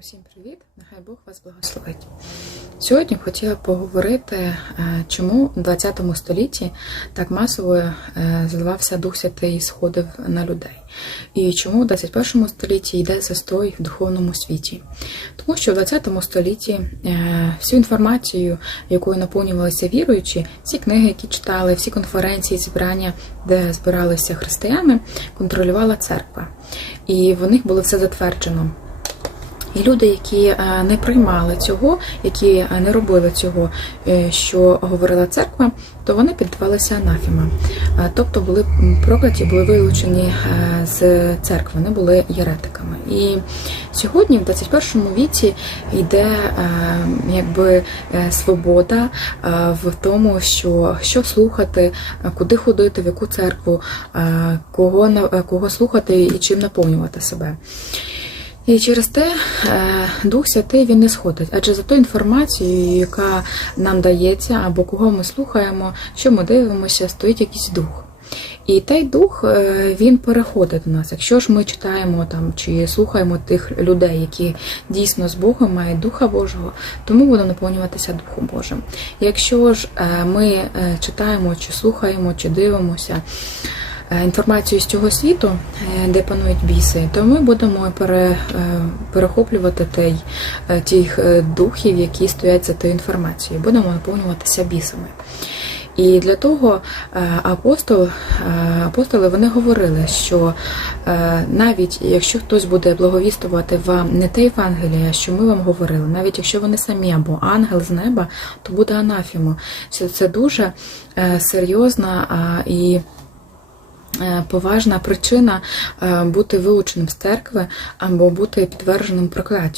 Усім привіт! Нехай Бог вас благословить. Сьогодні хотіла поговорити, е, чому в 20 столітті так масово е, зливався Дух Святий і сходив на людей, і чому в 21 столітті йде застой в духовному світі. Тому що в 20 столітті е, всю інформацію, якою наповнювалися віруючі, всі книги, які читали, всі конференції, зібрання, де збиралися християни, контролювала церква. І в них було все затверджено. І люди, які е, не приймали цього, які е, не робили цього, е, що говорила церква, то вони піддавалися анафіма. Тобто були прокляті, були вилучені з церкви, вони були єретиками. І сьогодні, в 21 віці, йде якби свобода в тому, що, що слухати, куди ходити, в яку церкву, кого, кого слухати і чим наповнювати себе. І через те е, Дух Святий він не сходить, адже за ту інформацію, яка нам дається, або кого ми слухаємо, що ми дивимося, стоїть якийсь дух. І той дух е, він переходить до нас. Якщо ж ми читаємо там чи слухаємо тих людей, які дійсно з Богом мають Духа Божого, то ми наповнюватися Духом Божим. Якщо ж е, ми читаємо, чи слухаємо, чи дивимося інформацію з цього світу, е, де панують біси, то ми будемо пере, е, перехоплювати той, е, тих е, духів, які стоять за тою інформацією, будемо наповнюватися бісами. І для того е, апостол, е, апостоли вони говорили, що е, навіть якщо хтось буде благовістувати вам не те Євангеліє, що ми вам говорили, навіть якщо вони самі або ангел з неба, то буде анафімо. Це, дуже е, серйозна і е, поважна причина е, бути вилученим з церкви або бути підверженим прокляттю.